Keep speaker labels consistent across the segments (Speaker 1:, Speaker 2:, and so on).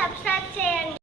Speaker 1: Subscribe చేయండి.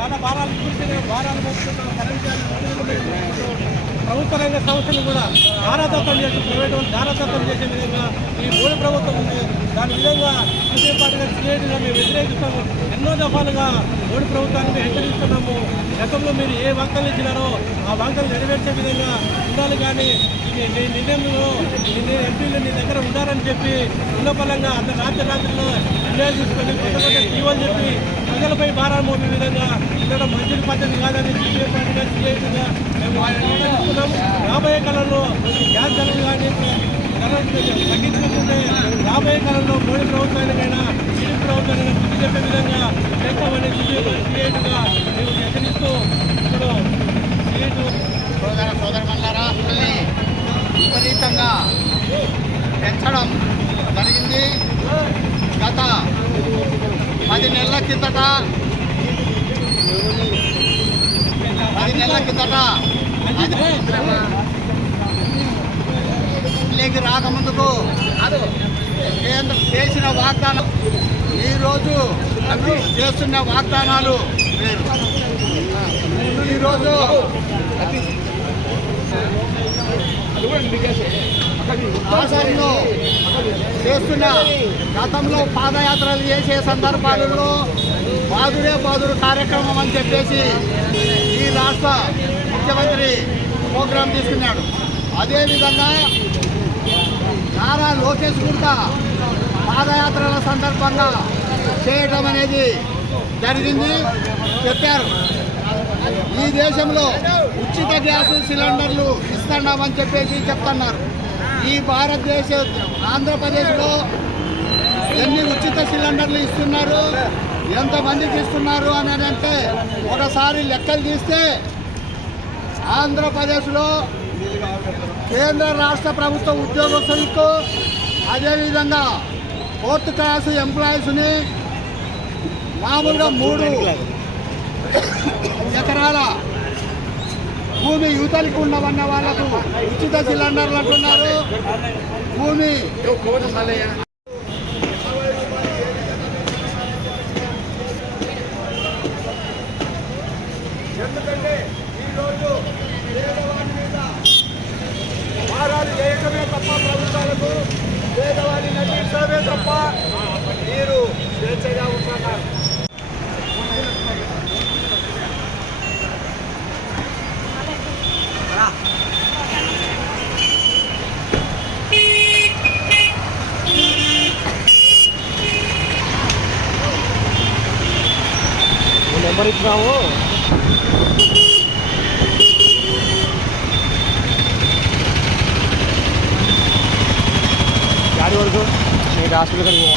Speaker 2: చాలా భారాలు కూర్చొని భారాలు ప్రభుత్వ రంగ సంస్థలు కూడా ధారాదత్తం చేసి ప్రైవేట్ వాళ్ళు ధారాదత్తం చేసే విధంగా ఈ మూడు ప్రభుత్వం ఉంది దాని విధంగా సిపిఎం పార్టీగా సిఐటిగా మేము వ్యతిరేకిస్తాము. ఎన్నో దఫాలుగా మూడు ప్రభుత్వాన్ని మేము హెచ్చరిస్తున్నాము. గతంలో మీరు ఏ వంకలు ఇచ్చినారో ఆ వంకలు నెరవేర్చే విధంగా ఉండాలి కానీ ఇది నీ ఎంపీలు నీ దగ్గర ఉండాలని చెప్పి ఉన్నపలంగా అంత రాత్రి రాత్రిలో నిర్ణయం తీసుకొని కొత్త కొత్త జీవోలు చెప్పి ప్రజలపై భారం మోపే విధంగా ఇక్కడ మంచి పద్ధతి కాదని సిపిఎం పార్టీగా సిఐటిగా మేము రాబోయే కాలంలో గ్యాస్ ధరలు కానీ తగ్గించుకుంటే రాబోయే కాలంలో మోడీ ప్రభుత్వానికైనా టీడీ ప్రభుత్వానికైనా గుర్తు చెప్పే విధంగా చేస్తామని సిఐటిగా మేము హెచ్చరిస్తూ ఇప్పుడు సిఐటి
Speaker 3: సోదర సోదరులారా పిల్లల్ని విపరీతంగా పెంచడం జరిగింది. గత పది నెలల కిందట పది నెలల కిందట లేకి రాకముందుకు కేంద్రం చేసిన వాగ్దానం ఈరోజు చేస్తున్న వాగ్దానాలు ఈరోజు ఆసంలో చేస్తున్న గతంలో పాదయాత్రలు చేసే సందర్భాలలో బాదురే బాదురు కార్యక్రమం అని చెప్పేసి ఈ రాష్ట్ర ముఖ్యమంత్రి ప్రోగ్రాం తీసుకున్నాడు. అదేవిధంగా నారా లోకేష్ కూడా పాదయాత్రల సందర్భంగా చేయటం అనేది జరిగింది చెప్పారు. ఈ దేశంలో ఉచిత గ్యాస్ సిలిండర్లు ఇస్తున్నామని చెప్పేసి చెప్తున్నారు. ఈ భారతదేశ ఆంధ్రప్రదేశ్లో ఎన్ని ఉచిత సిలిండర్లు ఇస్తున్నారు? ఎంతమందికి ఇస్తున్నారు అని అంటే ఒకసారి లెక్కలు తీస్తే ఆంధ్రప్రదేశ్లో కేంద్ర రాష్ట్ర ప్రభుత్వ ఉద్యోగస్తులకు అదేవిధంగా ఫోర్త్ క్లాస్ ఎంప్లాయీస్ని మామూలుగా మూడు ఎకరాల భూమి యువతలకు ఉండవన్న వాళ్ళకు ఉచిత సిలిండర్లు అంటున్నారు. భూమి.
Speaker 2: ఎందుకంటే ఈరోజు పేదవాడి మీద భారాలు చేయటమే తప్ప ప్రభుత్వాలకు పేదవాడిని నటించడమే తప్ప మీరు స్వేచ్ఛగా ఉంటున్నారు నెంబర్ ఇచ్చినాము
Speaker 1: గాడి వరకు మీకు హాస్పిటల్కి